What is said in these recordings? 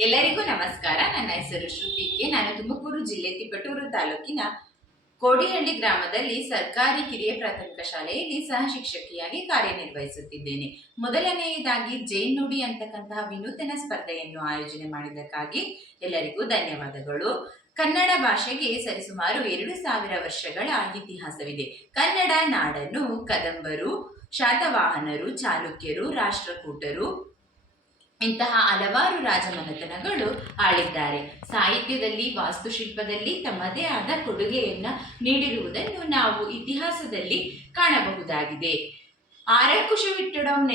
ಎಲ್ಲರಿಗೂ ನಮಸ್ಕಾರ. ನನ್ನ ಹೆಸರು ಶ್ರುತಿ ಕೆ. ನಾನು ತುಮಕೂರು ಜಿಲ್ಲೆ ತಿಪಟೂರು ತಾಲೂಕಿನ ಕೋಡಿಹಳ್ಳಿ ಗ್ರಾಮದಲ್ಲಿ ಸರ್ಕಾರಿ ಕಿರಿಯ ಪ್ರಾಥಮಿಕ ಶಾಲೆಯಲ್ಲಿ ಸಹ ಶಿಕ್ಷಕಿಯಾಗಿ ಕಾರ್ಯನಿರ್ವಹಿಸುತ್ತಿದ್ದೇನೆ. ಮೊದಲನೆಯದಾಗಿ ಜೈನ್ ನುಡಿ ಅಂತಕ್ಕಂತಹ ವಿನೂತನ ಸ್ಪರ್ಧೆಯನ್ನು ಆಯೋಜನೆ ಮಾಡಿದ್ದಕ್ಕಾಗಿ ಎಲ್ಲರಿಗೂ ಧನ್ಯವಾದಗಳು. ಕನ್ನಡ ಭಾಷೆಗೆ ಸರಿಸುಮಾರು ಎರಡು ಸಾವಿರ ವರ್ಷಗಳ ಇತಿಹಾಸವಿದೆ. ಕನ್ನಡ ನಾಡನ್ನು ಕದಂಬರು, ಶಾತವಾಹನರು, ಚಾಲುಕ್ಯರು, ರಾಷ್ಟ್ರಕೂಟರು ಇಂತಹ ಹಲವಾರು ರಾಜಮನೆತನಗಳು ಆಳಿದ್ದಾರೆ. ಸಾಹಿತ್ಯದಲ್ಲಿ ವಾಸ್ತುಶಿಲ್ಪದಲ್ಲಿ ತಮ್ಮದೇ ಆದ ಕೊಡುಗೆಯನ್ನು ನೀಡಿರುವುದನ್ನು ನಾವು ಇತಿಹಾಸದಲ್ಲಿ ಕಾಣಬಹುದಾಗಿದೆ. ಆರಕುಶವಿಟ್ಟಡಂ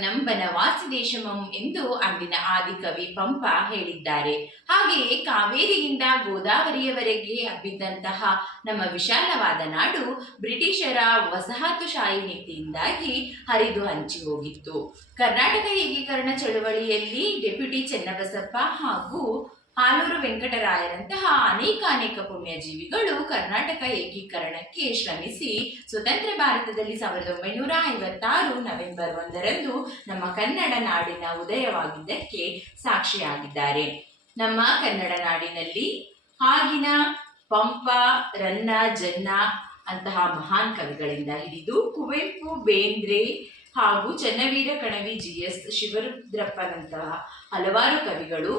ನಂಬನ ವಾಸಿ ದೇಶಮಂ ಎಂದು ಅಂದಿನ ಆದಿಕವಿ ಪಂಪ ಹೇಳಿದ್ದಾರೆ. ಹಾಗೆಯೇ ಕಾವೇರಿಯಿಂದ ಗೋದಾವರಿಯವರೆಗೆ ಹಬ್ಬಿದ್ದಂತಹ ನಮ್ಮ ವಿಶಾಲವಾದ ನಾಡು ಬ್ರಿಟಿಷರ ವಸಾಹತುಶಾಹಿ ನೀತಿಯಿಂದಾಗಿ ಹರಿದು ಹಂಚಿ ಹೋಗಿತ್ತು. ಕರ್ನಾಟಕ ಏಕೀಕರಣ ಚಳವಳಿಯಲ್ಲಿ ಡೆಪ್ಯೂಟಿ ಚೆನ್ನಬಸಪ್ಪ ಹಾಗೂ ಆಲೂರು ವೆಂಕಟರಾಯರಂತಹ ಅನೇಕ ಅನೇಕ ಪುಣ್ಯಜೀವಿಗಳು ಕರ್ನಾಟಕ ಏಕೀಕರಣಕ್ಕೆ ಶ್ರಮಿಸಿ ಸ್ವತಂತ್ರ ಭಾರತದಲ್ಲಿ ಸಾವಿರದ ಒಂಬೈನೂರ ಐವತ್ತಾರು ನವೆಂಬರ್ ಒಂದರಂದು ನಮ್ಮ ಕನ್ನಡ ನಾಡಿನ ಉದಯವಾಗಿದ್ದಕ್ಕೆ ಸಾಕ್ಷಿಯಾಗಿದ್ದಾರೆ. ನಮ್ಮ ಕನ್ನಡ ನಾಡಿನಲ್ಲಿ ಆಗಿನ ಪಂಪ, ರನ್ನ, ಜನ್ನ ಅಂತಹ ಮಹಾನ್ ಕವಿಗಳಿಂದ ಹಿಡಿದು ಕುವೆಂಪು, ಬೇಂದ್ರೆ ಹಾಗೂ ಚನ್ನವೀರ ಕಣವಿ ಜಿ ಎಸ್ ಶಿವರುದ್ರಪ್ಪನಂತಹ ಹಲವಾರು ಕವಿಗಳು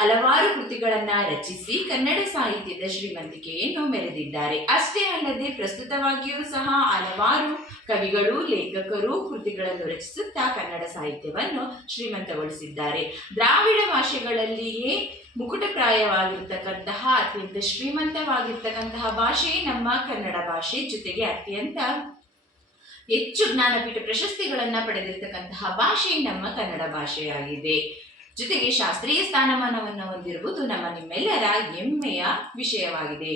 ಹಲವಾರು ಕೃತಿಗಳನ್ನ ರಚಿಸಿ ಕನ್ನಡ ಸಾಹಿತ್ಯದ ಶ್ರೀಮಂತಿಕೆಯನ್ನು ಮೆರೆದಿದ್ದಾರೆ. ಅಷ್ಟೇ ಅಲ್ಲದೆ ಪ್ರಸ್ತುತವಾಗಿಯೂ ಸಹ ಹಲವಾರು ಕವಿಗಳು, ಲೇಖಕರು ಕೃತಿಗಳನ್ನು ರಚಿಸುತ್ತಾ ಕನ್ನಡ ಸಾಹಿತ್ಯವನ್ನು ಶ್ರೀಮಂತಗೊಳಿಸಿದ್ದಾರೆ. ದ್ರಾವಿಡ ಭಾಷೆಗಳಲ್ಲಿಯೇ ಮುಕುಟಪ್ರಾಯವಾಗಿರ್ತಕ್ಕಂತಹ, ಅತ್ಯಂತ ಶ್ರೀಮಂತವಾಗಿರ್ತಕ್ಕಂತಹ ಭಾಷೆ ನಮ್ಮ ಕನ್ನಡ ಭಾಷೆ ಜೊತೆಗೆ ಅತ್ಯಂತ ಹೆಚ್ಚು ಜ್ಞಾನಪೀಠ ಪ್ರಶಸ್ತಿಗಳನ್ನು ಪಡೆದಿರ್ತಕ್ಕಂತಹ ಭಾಷೆ ನಮ್ಮ ಕನ್ನಡ ಭಾಷೆಯಾಗಿದೆ. ಜೊತೆಗೆ ಶಾಸ್ತ್ರೀಯ ಸ್ಥಾನಮಾನವನ್ನು ಹೊಂದಿರುವುದು ನಮ್ಮ ನಿಮ್ಮೆಲ್ಲರ ಹೆಮ್ಮೆಯ ವಿಷಯವಾಗಿದೆ.